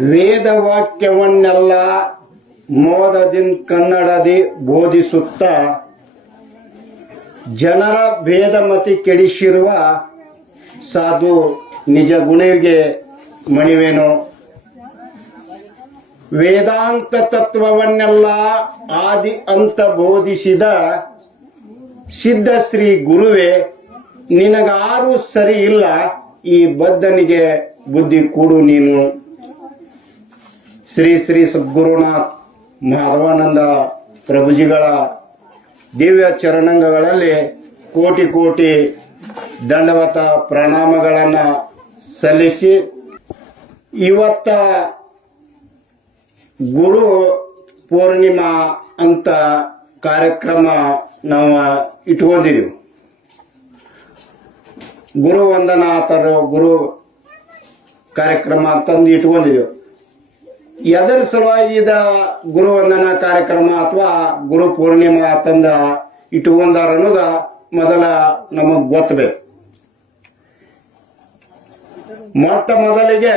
ವೇದವಾಕ್ಯವನ್ನೆಲ್ಲ ಮೋದದಿನ್ ಕನ್ನಡದಿ ಬೋಧಿಸುತ್ತ ಜನರ ಭೇದಮತಿ ಕೆಡಿಸಿರುವ ಸಾಧು ನಿಜ ಗುಣಿಗೆ ಮಣಿವೇನು? ವೇದಾಂತ ತತ್ವವನ್ನೆಲ್ಲ ಆದಿ ಅಂತ ಬೋಧಿಸಿದ ಸಿದ್ಧ ಶ್ರೀ ಗುರುವೇ, ನಿನಗಾರು ಸರಿ ಇಲ್ಲ, ಈ ಬದ್ಧನಿಗೆ ಬುದ್ಧಿ ಕೂಡು ನೀನು. ಶ್ರೀ ಶ್ರೀ ಸದ್ಗುರುನಾಥ್ ಮಾಧವಾನಂದ ಪ್ರಭುಜಿಗಳ ದಿವ್ಯ ಚರಣಂಗಗಳಲ್ಲಿ ಕೋಟಿ ಕೋಟಿ ದಂಡವತ ಪ್ರಣಾಮಗಳನ್ನು ಸಲ್ಲಿಸಿ ಇವತ್ತ ಗುರು ಪೂರ್ಣಿಮಾ ಅಂತ ಕಾರ್ಯಕ್ರಮ ನಾವು ಇಟ್ಕೊಂಡಿದ್ದೀವಿ ಗುರು ವಂದನಾ ಥರ ಗುರು ಕಾರ್ಯಕ್ರಮ ತಂದು ಇಟ್ಕೊಂಡಿದ್ದೀವಿ ಎದರ ಸಲುವಾಗಿ ಗುರು ವಂದನಾ ಕಾರ್ಯಕ್ರಮ ಅಥವಾ ಗುರು ಪೂರ್ಣಿಮಾ ತಂದ ಇಟ್ಕೊಂಡಾರ ಅನ್ನೋದ ಮೊದಲ ನಮಗ್ ಗೊತ್ತಬೇಕು. ಮೊಟ್ಟ ಮೊದಲಿಗೆ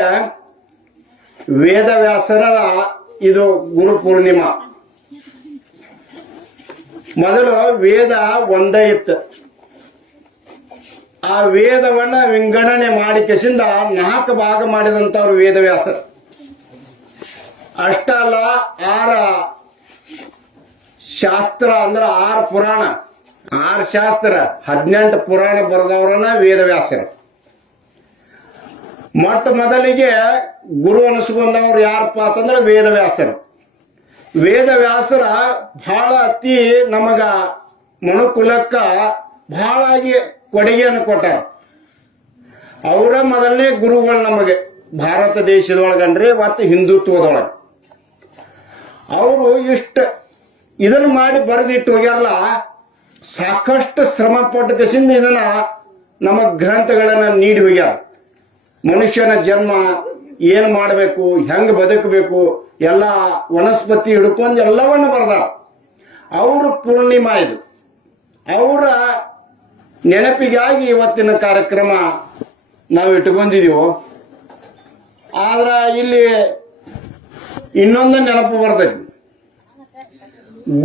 ವೇದವ್ಯಾಸರ ಇದು ಗುರು ಪೂರ್ಣಿಮಾ. ಮೊದಲು ವೇದ ಒಂದೇ ಇತ್ತು. ಆ ವೇದವನ್ನ ವಿಂಗಡಣೆ ಮಾಡಿ ಕೆಸಿಂದ ನಾಲ್ಕು ಭಾಗ ಮಾಡಿದಂಥವ್ರು ವೇದವ್ಯಾಸರು. ಅಷ್ಟಲ್ಲ, ಆರ ಶಾಸ್ತ್ರ ಅಂದ್ರೆ ಆರು ಪುರಾಣ. ಆರು ಶಾಸ್ತ್ರ, ಹದಿನೆಂಟು ಪುರಾಣ ಬರೆದವ್ರನ್ನ ವೇದವ್ಯಾಸರು. ಮೊಟ್ಟ ಮೊದಲಿಗೆ ಗುರು ಅನಿಸ್ಕೊಂಡವ್ರು ಯಾರಪ್ಪ ಅಂತಂದ್ರೆ ವೇದವ್ಯಾಸರು. ವೇದವ್ಯಾಸರ ಬಹಳ ಅತಿ ನಮಗ ಮನುಕುಲಕ್ಕ ಬಹಳ ಕೊಡುಗೆಯನ್ನು ಕೊಟ್ಟಾರ. ಅವರ ಮೊದಲನೇ ಗುರುಗಳು ನಮಗೆ, ಭಾರತ ದೇಶದೊಳಗನ್ರಿ, ಮತ್ತು ಹಿಂದುತ್ವದೊಳಗೆ. ಅವರು ಇಷ್ಟ ಇದನ್ನು ಮಾಡಿ ಬರೆದಿಟ್ಟು ಹೋಗ್ಯಾರಲ್ಲ, ಸಾಕಷ್ಟು ಶ್ರಮ ಪಟ್ಟ ಕೆಸಿಂದ ಇದನ್ನ ನಮ್ಮ ಗ್ರಂಥಗಳನ್ನು ನೀಡಿ ಹೋಗ್ಯಾರ. ಮನುಷ್ಯನ ಜನ್ಮ ಏನು ಮಾಡಬೇಕು, ಹೆಂಗೆ ಬದುಕಬೇಕು, ಎಲ್ಲ ವನಸ್ಪತಿ ಹಿಡ್ಕೊಂಡು ಎಲ್ಲವನ್ನು ಬರ್ದಾರ. ಅವರು ಪೂರ್ಣಿಮಾ ಇದು. ಅವರ ನೆನಪಿಗಾಗಿ ಇವತ್ತಿನ ಕಾರ್ಯಕ್ರಮ ನಾವು ಇಟ್ಕೊಂಡಿದೀವೋ. ಆದ್ರೆ ಇಲ್ಲಿ ಇನ್ನೊಂದು ನೆನಪು ಬರ್ತೈತಿ.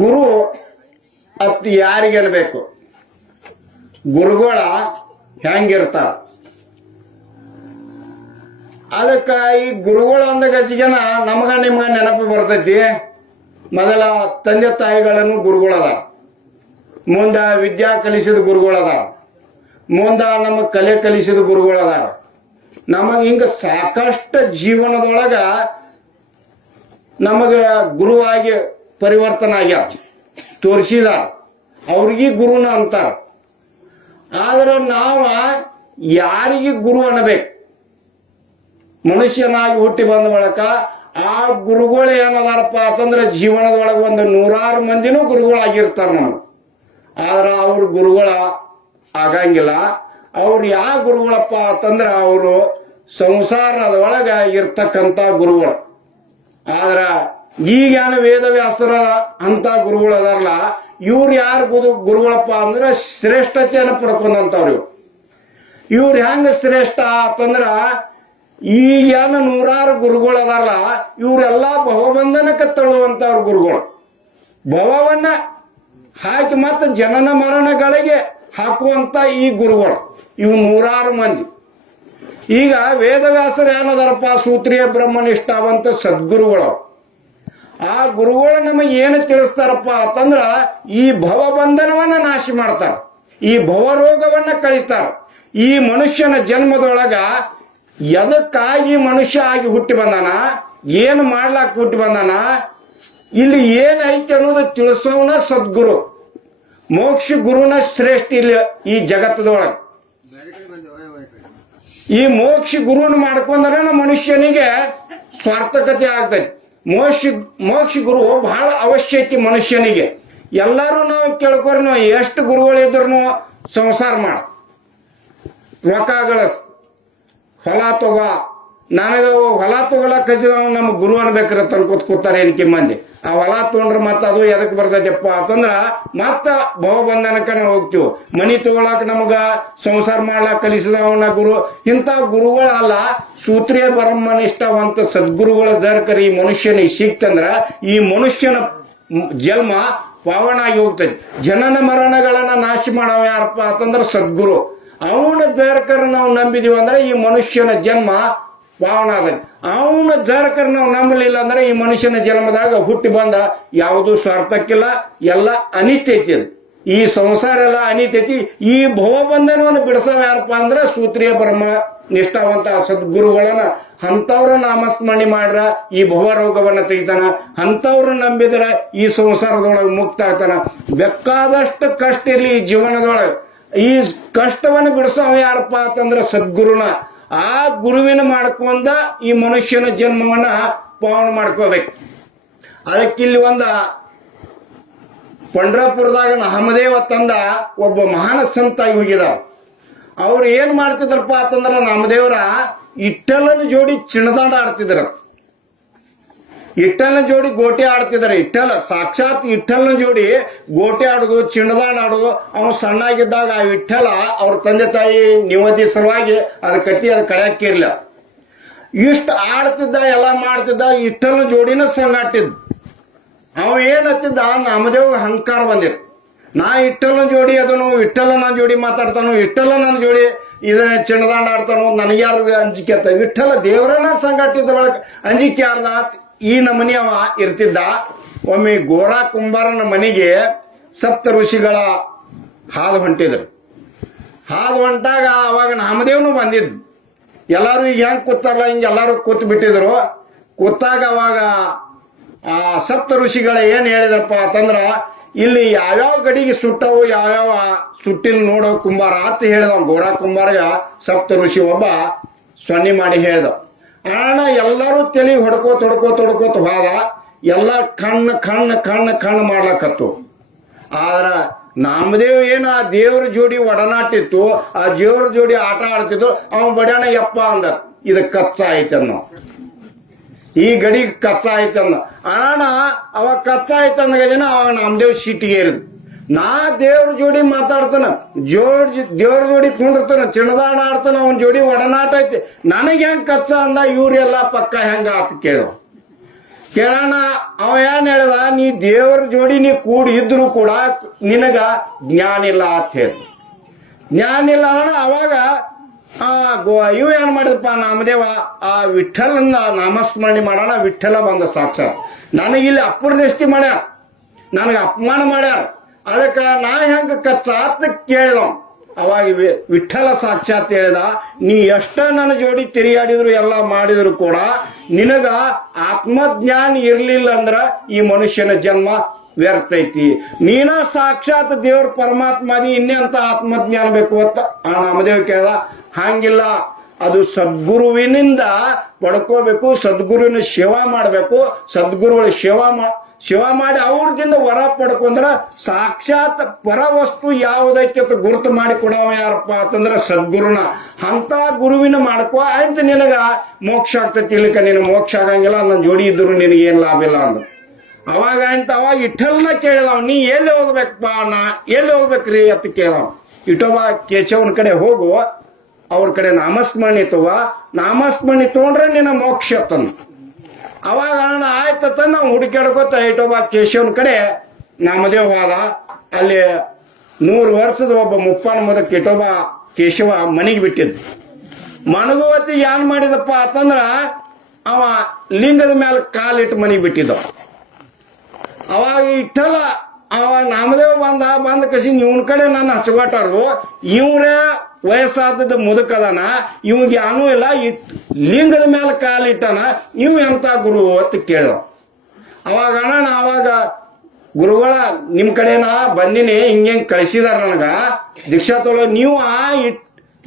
ಗುರು ಅತ್ ಯಾರಿಗೆಲ್ಬೇಕು ಗುರುಗಳ ಹೆಂಗಿರ್ತಾರ? ಅದಕ್ಕೆ ಈ ಗುರುಗಳು ಅಂದ ಗಜಿಗೆನ ನಮಗ ನಿಮ್ಗ ನೆನಪು ಬರ್ತೈತಿ. ಮೊದಲ ತಂದೆ ತಾಯಿಗಳನ್ನು ಗುರುಗಳದ ಮುಂದ ವಿದ್ಯಾ ಕಲಿಸಿದ ಗುರುಗಳದ ಮುಂದ ನಮಗೆ ಕಲೆ ಕಲಿಸಿದ ಗುರುಗಳದ ನಮಗೆ ಹಿಂಗ ಸಾಕಷ್ಟು ಜೀವನದೊಳಗ ನಮಗೆ ಗುರುವಾಗಿ ಪರಿವರ್ತನೆ ಆಗ್ಯಾರ. ತೋರಿಸಿದ. ಅವ್ರಿಗೆ ಗುರುನ ಅಂತಾರ. ಆದ್ರೆ ನಾವ ಯಾರಿಗೆ ಗುರು ಅನ್ನಬೇಕು ಮನುಷ್ಯನಾಗಿ ಹುಟ್ಟಿ ಬಂದ ಬಳಕ ಆ ಗುರುಗಳು ಏನದಾರಪ್ಪ ಅಂತಂದ್ರೆ ಜೀವನದೊಳಗೆ ಒಂದು ನೂರಾರು ಮಂದಿನೂ ಗುರುಗಳಾಗಿರ್ತಾರ ನಮ್ಗೆ. ಆದ್ರೆ ಅವ್ರ ಗುರುಗಳ ಆಗಂಗಿಲ್ಲ. ಅವ್ರು ಯಾವ ಗುರುಗಳಪ್ಪ ಅಂತಂದ್ರೆ ಅವರು ಸಂಸಾರದ ಒಳಗೆ ಇರ್ತಕ್ಕಂಥ ಗುರುಗಳು. ಆದ್ರ ವೇದ ವೇದವ್ಯಾಸರ ಅಂತ ಗುರುಗಳು ಅದಾರಲ್ಲ, ಇವ್ರು ಯಾರು ಗುರು ಗುರುಗಳಪ್ಪ ಅಂದ್ರೆ ಶ್ರೇಷ್ಠತೆಯನ್ನು ಪಡ್ಕೊಂಡಂತವ್ರು ಇವ್ರು. ಇವ್ರು ಹೆಂಗ ಶ್ರೇಷ್ಠ ಅಂತಂದ್ರ ಈಗೇನು ನೂರಾರು ಗುರುಗಳು ಅದಾರಲ್ಲ, ಇವರೆಲ್ಲ ಭವಬಂಧನಕ್ಕೆ ತಳ್ಳುವಂತವ್ರ ಗುರುಗಳು. ಭವವನ್ನ ಹಾಕಿ ಮತ್ತು ಜನನ ಮರಣಗಳಿಗೆ ಹಾಕುವಂತ ಈ ಗುರುಗಳು. ಇವು ನೂರಾರು ಮಂದಿ. ಈಗ ವೇದವ್ಯಾಸರು ಏನದಾರಪ್ಪ? ಸೂತ್ರಿಯ ಬ್ರಹ್ಮನಿಷ್ಠಾವಂತ ಸದ್ಗುರುಗಳು. ಆ ಗುರುಗಳು ನಮಗೆ ಏನು ತಿಳಿಸ್ತಾರಪ್ಪ ಅಂತಂದ್ರ ಈ ಭವ ಬಂಧನವನ್ನ ನಾಶ ಮಾಡ್ತಾರ. ಈ ಭವರೋಗವನ್ನ ಕಳೀತಾರ. ಈ ಮನುಷ್ಯನ ಜನ್ಮದೊಳಗ ಎದಕ್ಕಾಗಿ ಮನುಷ್ಯ ಆಗಿ ಹುಟ್ಟಿ ಬಂದಾನ? ಏನು ಮಾಡ್ಲಾಕ್ ಹುಟ್ಟಿ ಬಂದಾನ? ಇಲ್ಲಿ ಏನೈತಿ ಅನ್ನೋದು ತಿಳಿಸೋನ ಸದ್ಗುರು. ಮೋಕ್ಷ ಗುರುನ ಶ್ರೇಷ್ಠ ಇಲ್ಲಿ ಈ ಜಗತ್ತದೊಳಗೆ. ಈ ಮೋಕ್ಷ ಗುರುವನ್ನು ಮಾಡ್ಕೊಂಡ್ರೆ ಮನುಷ್ಯನಿಗೆ ಸ್ವಾರ್ಥಕತೆ ಆಗ್ತೈತಿ ಮೋಕ್ಷ ಮೋಕ್ಷ ಗುರು ಬಹಳ ಅವಶ್ಯ ಐತಿ ಮನುಷ್ಯನಿಗೆ. ಎಲ್ಲರೂ ನಾವು ಕೇಳ್ಕೊರಿ ಎಷ್ಟು ಗುರುಗಳಿದ್ರು ಸಂಸಾರ ಮಾಡ. ರೊಕ್ಕ ಹೊಲ ತಗೋ ನನಗೆ ಹೊಲ ತಗೊಳಕ್ ಹಚ್ಚಿದವ ನಮ್ಮ ಗುರು ಅನ್ಬೇಕ್ರ ತಂದು ಕೂತಾರೆ ಏನಕ್ಕೆ ಮಂದಿ ಆ ಹೊಲ ತೊಗೊಂಡ್ರೆ ಮತ್ತೆ ಅದು ಎದಕ್ ಬರ್ತೈತಪ್ಪ ಅಂತಂದ್ರ ಮತ್ತ ಭವಬಂಧನಕ್ಕ ನಾವು ಹೋಗ್ತೀವಿ. ಮನಿ ತಗೊಳಕ್ ನಮಗ ಸಂಸಾರ ಮಾಡ್ಲಾಕ್ ಕಲಿಸಿದವನ ಗುರು. ಇಂಥ ಗುರುಗಳಲ್ಲ ಸೂತ್ರಿಯ ಪರಮನಿಷ್ಠವಂತ ಸದ್ಗುರುಗಳ ದರ್ಕರಿ ಈ ಮನುಷ್ಯನಿಗೆ ಸಿಕ್ತಂದ್ರ ಈ ಮನುಷ್ಯನ ಜನ್ಮ ಪಾವನ ಆಗಿ ಹೋಗ್ತೈತಿ. ಜನನ ಮರಣಗಳನ್ನ ನಾಶ ಮಾಡವ ಯಾರಪ್ಪ ಅಂತಂದ್ರ ಸದ್ಗುರು. ಅವನ ದರ್ಕರ್ ನಾವು ನಂಬಿದೀವಿ ಅಂದ್ರೆ ಈ ಮನುಷ್ಯನ ಜನ್ಮ ಪಾವನ ಆಗೈತಿ ಅವನ ಜರಕರ್ ನಾವು ನಂಬಲಿಲ್ಲ ಅಂದ್ರೆ ಈ ಮನುಷ್ಯನ ಜನ್ಮದಾಗ ಹುಟ್ಟಿ ಬಂದ ಯಾವುದು ಸ್ವಾರ್ಥಕ್ಕಿಲ್ಲ, ಎಲ್ಲ ಅನಿತ್ಯೈತಿ ಅದು. ಈ ಸಂಸಾರ ಎಲ್ಲ ಅನಿತೈತಿ ಈ ಭವಬಂಧನವನ್ನು ಬಿಡಿಸವ ಯಾರಪ್ಪ ಅಂದ್ರೆ ಸೂತ್ರಿಯ ಬ್ರಹ್ಮ ನಿಷ್ಠಾವಂತ ಸದ್ಗುರುಗಳನ್ನ ಅಂಥವ್ರ ನಾಮಸ್ಮರಣೆ ಮಾಡ್ರ ಈ ಭವ ರೋಗವನ್ನ ತೆಗಿತಾನ. ಅಂಥವ್ರು ನಂಬಿದ್ರ ಈ ಸಂಸಾರದೊಳಗೆ ಮುಕ್ತ ಆಗ್ತಾನ. ಬೇಕಾದಷ್ಟು ಕಷ್ಟ ಇರಲಿ ಈ ಜೀವನದೊಳಗೆ. ಈ ಕಷ್ಟವನ್ನು ಬಿಡಿಸವ ಯಾರಪ್ಪ ಅಂತಂದ್ರೆ ಸದ್ಗುರುನ. ಆ ಗುರುವಿನ ಮಾಡ್ಕೊಂಡ ಈ ಮನುಷ್ಯನ ಜನ್ಮವನ್ನ ಪಾವನ ಮಾಡ್ಕೋಬೇಕು. ಅದಕ್ಕಿಲ್ಲಿ ಒಂದ ಪಂಡ್ರಾಪುರದಾಗ ನಹಮದೇವ ತಂದ ಒಬ್ಬ ಮಹಾನ ಸಂತಾಗಿ ಹೋಗಿದಾರ ಅವ್ರು ಏನ್ ಮಾಡ್ತಿದ್ರಪ್ಪ ಅಂತಂದ್ರ ನಮದೇವರ ಇಟ್ಟಲನ ಜೋಡಿ ಚಿಣದಾಂಡ ಆಡ್ತಿದ್ರ ಇಟ್ಟಲನ ಜೋಡಿ ಗೋಟಿ ಆಡ್ತಿದ್ದಾರೆ. ಇಟ್ಟಲ್ ಸಾಕ್ಷಾತ್ ಇಟ್ಟಲ್ನ ಜೋಡಿ ಗೋಟಿ ಆಡುದು ಚಿಣದಾಣ ಆಡೋದು. ಅವನು ಸಣ್ಣಾಗಿದ್ದಾಗ ಆ ವಿಠಲ ಅವ್ರ ತಂದೆ ತಾಯಿ ನಿವದಿ ಸಲುವಾಗಿ ಅದ ಕತ್ತಿ ಅದ್ ಕಳೆಯಕ್ಕಿರ್ಲಿಲ್ಲ ಇಷ್ಟ ಆಡ್ತಿದ್ದ, ಎಲ್ಲ ಮಾಡ್ತಿದ್ದ ಇಟ್ಟಲ್ನ ಜೋಡಿನ ಸಂಗಾಟಿದ್ ಅವ ಏನ್ ಹತ್ತಿದ್ದ? ನಾಮದೇವ್ ಅಹಂಕಾರ ಬಂದಿತ್ತು. ನಾ ಇಟ್ಟಲ್ಲ ಜೋಡಿ ಅದನು ಇಟ್ಟಲ್ಲ ನನ್ನ ಜೋಡಿ ಮಾತಾಡ್ತಾನು ಇಟ್ಟಲ್ಲ ನನ್ನ ಜೋಡಿ ಇದನ್ನ ಚಿನ್ನದಾಂಡ ಆಡ್ತಾನು ನನಗ್ಯಾರು ಅಂಜಿಕೆ ಅಂತ ಇಟ್ಟಲ್ಲ ದೇವರನ್ನ ಸಂಘಟಿದ ಒಳಗೆ ಅಂಜಿಕೆ ಯಾರ್ದ? ಈ ನಮನಿ ಅವ ಇರ್ತಿದ್ದ. ಒಮ್ಮೆ ಗೋರಾ ಕುಂಬಾರನ ಮನೆಗೆ ಸಪ್ತ ಋಷಿಗಳ ಹಾದು ಹೊಂಟಿದ್ರು. ಹಾದು ಹೊಂಟಾಗ ಅವಾಗ ನಾಮದೇವನು ಬಂದಿದ್ದು. ಎಲ್ಲರೂ ಈಗ ಹೆಂಗೆ ಕೂತಾರಲ್ಲ, ಹಿಂಗೆ ಎಲ್ಲಾರು ಕೂತ್ ಬಿಟ್ಟಿದ್ರು. ಕೂತಾಗ ಅವಾಗ ಆ ಸಪ್ತ ಋಷಿಗಳ ಏನು ಹೇಳಿದ್ರಪ್ಪ ಅಂತಂದ್ರ, ಇಲ್ಲಿ ಯಾವ್ಯಾವ ಗಡಿಗೆ ಸುಟ್ಟವು, ಯಾವ್ಯಾವ ಸುಟ್ಟಿಲ್ ನೋಡೋ ಕುಂಬಾರ ಅಂತ ಹೇಳಿದವ. ಗೋರಾ ಕುಂಬಾರ ಸಪ್ತ ಋಷಿ ಒಬ್ಬ ಸೊನ್ನೆ ಮಾಡಿ ಹೇಳ್ದ ಅಣ್ಣ ಎಲ್ಲರೂ ತಲೆ ಹೊಡ್ಕೋತ ಹೊಡ್ಕೋತ ಹೊಡ್ಕೋತ ಹೋದ ಎಲ್ಲ ಕಣ್ಣು ಕಣ್ಣು ಕಣ್ಣು ಕಣ್ಣು ಮಾಡ್ಲಕತ್ತು. ಆದ್ರ ನಾಮದೇವ್ ಏನ ಆ ದೇವ್ರ ಜೋಡಿ ಒಡನಾಟಿತ್ತು, ಆ ದೇವ್ರ ಜೋಡಿ ಆಟ ಆಡ್ತಿದ್ರು ಅವ ಬಡ್ಯಾಣ ಯಪ್ಪ ಅಂದ ಇದು ಕಚ್ಚ ಐತನ್ನೋ ಈ ಗಡಿ ಕಚ್ಚ ಐತನ್ನ ಆಣ ಅವ ಕಚ್ಚ ಜನ ಅವಾಗ ನಾಮದೇವ್ ಸಿಟ್ಟಿಗೆ ನಾ ದೇವ್ರ ಜೋಡಿ ಮಾತಾಡ್ತಾನ, ಜೋಡ್ ದೇವ್ರ ಜೋಡಿ ಕುಂಡಿರ್ತಾನ ಚಿಣದಾಡ ಆಡ್ತಾನ, ಅವನ ಜೋಡಿ ಒಡನಾಟ ಐತಿ. ನನಗೆ ಹೆಂಗ್ ಕಚ್ಚ ಅಂದ, ಇವ್ರೆಲ್ಲ ಪಕ್ಕ ಹೆಂಗ ಆತ ಕೇಳೋ. ಕೇಳೋಣ ಅವ ಏನ್ ಹೇಳ್ದ, ನೀ ದೇವ್ರ ಜೋಡಿ ನೀ ಕೂಡಿ ಇದ್ರು ಕೂಡ ನಿನಗ ಜ್ಞಾನ ಇಲ್ಲ ಅಂತ ಹೇಳಿ. ಜ್ಞಾನ ಇಲ್ಲ ಅಣ್ಣ ಅವಾಗ, ಆ, ಗೋ, ಇವ್ ಏನ್ ಮಾಡಿದಪ್ಪ ನಾಮದೇವ, ಆ ವಿಠಲನ್ನ ನಾಮಸ್ಮರಣೆ ಮಾಡೋಣ, ವಿಠಲ ಬಂದ ಸಾಕ್ಷಾತ್. ನನಗಿಲ್ಲಿ ಅಪೂರ್ದಷ್ಟಿ ಮಾಡ್ಯಾರ. ನನಗೆ ಅಪಮಾನ ಮಾಡ್ಯಾರ. ಅದಕ್ಕ ನಾ ಹೆಂಗ ಕಚ್ಚಾತ್ ಕೇಳ್ದ ಅವಾಗ ವಿಠಲ ಸಾಕ್ಷಾತ್ ಹೇಳಿದ, ನೀ ಎಷ್ಟ ನನ್ನ ಜೋಡಿ ತಿರುಗಾಡಿದ್ರು ಎಲ್ಲ ಮಾಡಿದ್ರು ಕೂಡ ನಿನಗ ಆತ್ಮಜ್ಞಾನ ಇರ್ಲಿಲ್ಲ ಅಂದ್ರ ಈ ಮನುಷ್ಯನ ಜನ್ಮ ವ್ಯರ್ಥ ಐತಿ. ನೀನ ಸಾಕ್ಷಾತ್ ದೇವ್ರ ಪರಮಾತ್ಮ ಇನ್ನೆಂತ ಆತ್ಮಜ್ಞಾನ ಬೇಕು ಅಂತ ಆ ನಾಮದೇವ್ ಕೇಳ್ದ, ಹಂಗಿಲ್ಲ. ಅದು ಸದ್ಗುರುವಿನಿಂದ ಪಡ್ಕೋಬೇಕು, ಸದ್ಗುರುವಿನ ಸೇವಾ ಮಾಡಬೇಕು, ಸದ್ಗುರುಗಳ ಸೇವಾ ಮಾ ಸೇವಾ ಮಾಡಿ ಅವ್ರದಿಂದ ವರ ಪಡ್ಕೊಂಡ್ರ ಸಾಕ್ಷಾತ್ ಪರ ವಸ್ತು ಯಾವುದೈತೆ ಅಂತ ಗುರುತು ಮಾಡಿ ಕೊಡವ ಯಾರಪ್ಪ ಅಂತಂದ್ರ ಸದ್ಗುರುನ. ಅಂತ ಗುರುವಿನ ಮಾಡ್ಕೋ ಆಯ್ತು ನಿನಗ ಮೋಕ್ಷ ಆಗ್ತೈತಿ ಇಲ್ಲಿಕ ನೀನು ಮೋಕ್ಷ ಆಗಂಗಿಲ್ಲ, ನನ್ನ ಜೋಡಿ ಇದ್ರು ನಿನಗೆ ಏನ್ ಲಾಭ ಇಲ್ಲ ಅಂದ್ರು. ಅವಾಗ ಅಂತ ಅವಾಗ ಇಟ್ಟಲ್ನ ಕೇಳಿದವ್, ನೀ ಎಲ್ಲಿ ಹೋಗ್ಬೇಕಪ್ಪ ನಾ ಎಲ್ಲಿ ಹೋಗ್ಬೇಕ್ರಿ? ಅಂತ ಕೇಳವ್ ಇಟೋಬ ಕೇಶವನ ಕಡೆ ಹೋಗು, ಅವ್ರ ಕಡೆ ನಾಮಸ್ಮರಣಿ ತಗೋ. ನಾಮಸ್ಮರಣಿ ತಗೊಂಡ್ರೆ ನಿನ್ನ ಮೋಕ್ಷ ತಂದು ಅವಾಗ ಅಣ್ಣ ನಾವು ಹುಡುಕಾಡ್ಕೋತ ಐಟೋಬಾ ಕೇಶವನ ಕಡೆ ನಾಮದೇವ್ ಹೋದ. ಅಲ್ಲಿ ನೂರು ವರ್ಷದ ಒಬ್ಬ ಮುಪ್ಪನ ಮದ ಕಿಟೋಬ ಕೇಶವ ಮನೆಗೆ ಬಿಟ್ಟಿದ್ದು ಮನಗೋತಿ ಏನ್ ಮಾಡಿದಪ್ಪ ಅಂತಂದ್ರ ಅವ ಲಿಂಗದ ಮೇಲೆ ಕಾಲಿಟ್ಟು ಮನೆಗೆ ಬಿಟ್ಟಿದ್ದ. ಅವಾಗ ಇಟ್ಟಲ್ಲ, ಅವ ನಾಮದೇವ್ ಬಂದ ಬಂದ ಕಸಿ ಇವನ್ ಕಡೆ ನನ್ನ ಹಚ್ಕೊಟ್ಟಾರು. ಇವ್ರೇ ವಯಸ್ಸಾದದ ಮುದುಕದನ ಇವ್ಗೆ ಏನೂ ಇಲ್ಲ ಲಿಂಗದ ಮೇಲೆ ಕಾಲಿಟ್ಟನ ಇವ್ ಎಂತ ಗುರು ಅಂತ ಕೇಳಿದ ಅವಾಗ ಅಣ್ಣ ಅವಾಗ ಗುರುಗಳ ನಿಮ್ ಕಡೆನ ಬಂದಿನಿ ಹಿಂಗೆ ಕಳಿಸಿದಾರ ನನಗ, ದೀಕ್ಷಾ ತೊಳೆ, ನೀವು ಆ ಇಟ್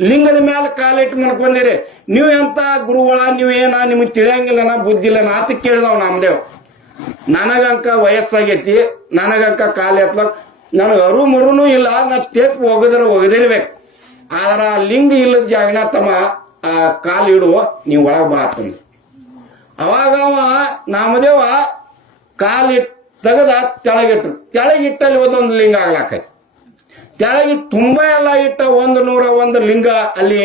ಲಿಂಗದ ಮೇಲೆ ಕಾಲಿಟ್ಟು ಮನ್ಕೊಂಡಿರಿ ನೀವು ಎಂತ ಗುರುಗಳ, ನೀವು ಏನ, ನಿಮಗೆ ತಿಳಿಯಂಗಿಲ್ಲನ ಬುದ್ಧಿ ಇಲ್ಲನ ಅಂತ ಕೇಳಿದವ ನಾಮದೇವ್. ನನಗಂಕ ವಯಸ್ಸಾಗೈತಿ, ನನಗಂಕ ಕಾಲು ಎತ್ಲಕ್, ನನಗೆ ಅರು ಮರುನು ಇಲ್ಲ, ನಾ ತೇಪ್ ಒಗದ್ರ ಒಗದಿರ್ಬೇಕು. ಆದ್ರ ಲಿಂಗ ಇಲ್ಲದ ಜಾಗನ ತಮ್ಮ, ಆ, ಕಾಲು ಇಡು, ನೀವು ಒಳಗೆ ಬಾತಂದ ಅವಾಗ ಅವ, ನಾಮದೇವ ಕಾಲು ತೆಗೆದ ತೆಳಗಿಟ್ರು. ತೆಳಗಿಟ್ಟಲ್ಲಿ ಒಂದೊಂದು ಲಿಂಗ ಆಗ್ಲಾಕೈತಿ. ತೆಳಗಿ ತುಂಬ ಎಲ್ಲ ಇಟ್ಟ ಒಂದು ನೂರ ಒಂದು ಲಿಂಗ ಅಲ್ಲಿ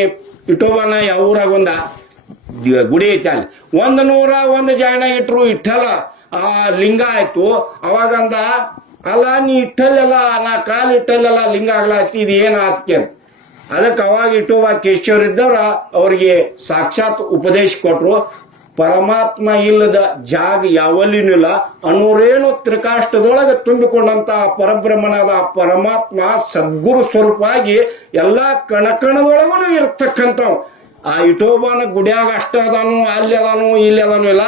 ಇಟ್ಟೋಬನ ಯಾವ ಊರಾಗ ಒಂದ? ಗುಡಿ ಐತೆ ಅಲ್ಲಿ. ಒಂದು ನೂರ ಒಂದು ಜಾಗನ ಇಟ್ರು, ಇಟ್ಟಲ್ಲ ಆ ಲಿಂಗ ಆಯ್ತು. ಅವಾಗಂದ ಅಲ್ಲ, ನೀ ಇಟ್ಟಲ್ಲೆಲ್ಲ, ನಾ ಕಾಲು ಇಟ್ಟಲ್ಲೆಲ್ಲ ಲಿಂಗ ಆಗ್ಲಾತಿ ಇದು ಏನು ಆತ್ಕೆ ಅದಕ್ಕೆ ಅವಾಗ ಇಟೋಬಾ ಕೇಶವ್ರ ಇದ್ದವ್ರ ಅವ್ರಿಗೆ ಸಾಕ್ಷಾತ್ ಉಪದೇಶ ಕೊಟ್ಟರು ಪರಮಾತ್ಮ ಇಲ್ಲದ ಜಾಗ ಯಾವಲ್ಲಿನೂ ಇಲ್ಲ, ಅನ್ನೋರೇನು ತ್ರಿಕಾಷ್ಟದೊಳಗೆ ತುಂಬಿಕೊಂಡಂತ ಪರಬ್ರಹ್ಮನಾದ ಪರಮಾತ್ಮ ಸದ್ಗುರು ಸ್ವರೂಪವಾಗಿ ಎಲ್ಲಾ ಕಣಕಣದೊಳಗೂ ಇರ್ತಕ್ಕಂಥವು. ಆ ಇಟೋಬಾನ ಗುಡಿಯಾಗ ಅಷ್ಟ ಅದಾನು ಅಲ್ಲಿ ಅದಾನು ಇಲ್ಲಿ. ಅದಾನು ಇಲ್ಲ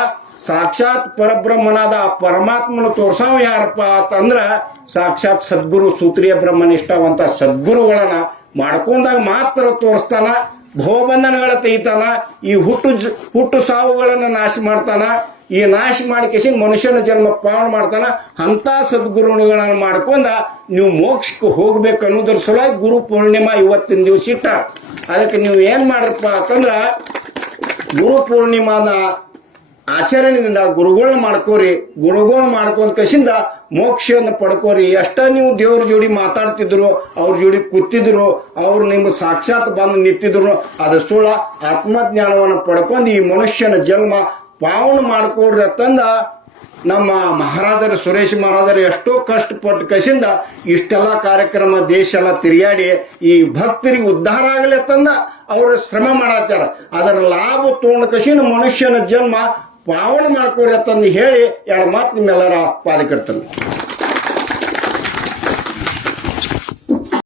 ಸಾಕ್ಷಾತ್ ಪರಬ್ರಹ್ಮನಾದ ಪರಮಾತ್ಮನ ತೋರ್ಸಾವ ಯಾರಪ್ಪ ಅಂತಂದ್ರ ಸಾಕ್ಷಾತ್ ಸದ್ಗುರು ಸೂತ್ರಿಯ ಬ್ರಹ್ಮನಿಷ್ಠವಂತ ಸದ್ಗುರುಗಳನ್ನ ಮಾಡ್ಕೊಂಡಾಗ ಮಾತ್ರ ತೋರಿಸ್ತಾನ ಭವಬಂಧನಗಳ ತೆಗಿತಾನ, ಈ ಹುಟ್ಟು ಹುಟ್ಟು ಸಾವುಗಳನ್ನು ನಾಶ ಮಾಡ್ತಾನ, ಈ ನಾಶ ಮಾಡಿಕೆಸಿ ಮನುಷ್ಯನ ಜನ್ಮ ಪಾವನ ಮಾಡ್ತಾನ ಅಂತ ಸದ್ಗುರುಗಳನ್ನ ಮಾಡ್ಕೊಂಡ ನೀವು ಮೋಕ್ಷಕ್ಕೆ ಹೋಗ್ಬೇಕು ಅನ್ನೋದ್ರ ಸಲುವಾಗಿ ಗುರು ಪೂರ್ಣಿಮಾ ಇವತ್ತಿನ ದಿವಸ ಇಟ್ಟ. ಅದಕ್ಕೆ ನೀವು ಏನ್ ಮಾಡ್ರಪ್ಪ ಅಂತಂದ್ರ, ಗುರು ಪೂರ್ಣಿಮಾದ ಆಚರಣೆಯಿಂದ ಗುರುಗಳನ್ನ ಮಾಡ್ಕೋರಿ ಗುರುಗಳನ್ನ ಮಾಡ್ಕೊಂಡ್ ಕಸಿಂದ ಮೋಕ್ಷವನ್ನು ಪಡ್ಕೋರಿ. ಎಷ್ಟ ನೀವು ದೇವ್ರ ಜೋಡಿ ಮಾತಾಡ್ತಿದ್ರು, ಅವ್ರ ಜೋಡಿ ಕೂತಿದ್ರು, ಅವ್ರು ನಿಮ್ಮ ಸಾಕ್ಷಾತ್ ಬಂದು ನಿಂತಿದ್ರು, ಅದು ಸುಳ್ಳ ಆತ್ಮಜ್ಞಾನವನ್ನು ಪಡ್ಕೊಂಡು ಈ ಮನುಷ್ಯನ ಜನ್ಮ ಪಾವನ ಮಾಡ್ಕೊಡ್ರಿ ಅಂತಂದ ನಮ್ಮ ಮಹಾರಾಜರು, ಸುರೇಶ್ ಮಹಾರಾಜರು ಎಷ್ಟೋ ಕಷ್ಟಪಟ್ಟು ಕಸಿಂದ ಇಷ್ಟೆಲ್ಲ ಕಾರ್ಯಕ್ರಮ ದೇಶ ಎಲ್ಲ ತಿರುಗಾಡಿ ಈ ಭಕ್ತರಿಗೆ ಉದ್ಧಾರ ಆಗಲಿ ತಂದ ಅವರು ಶ್ರಮ ಮಾಡತ್ತಾರ ಅದರ ಲಾಭ ತಗೊಂಡ ಕಸಿನ ಮನುಷ್ಯನ ಜನ್ಮ ಪಾವನ ಮಾಡ್ಕೋರಿ ಅಂತಂದು ಹೇಳಿ ಎರಡು ಮಾತು ನಿಮ್ಮೆಲ್ಲರ ಪಾದಕ್ಕಿಡ್ತಾನೆ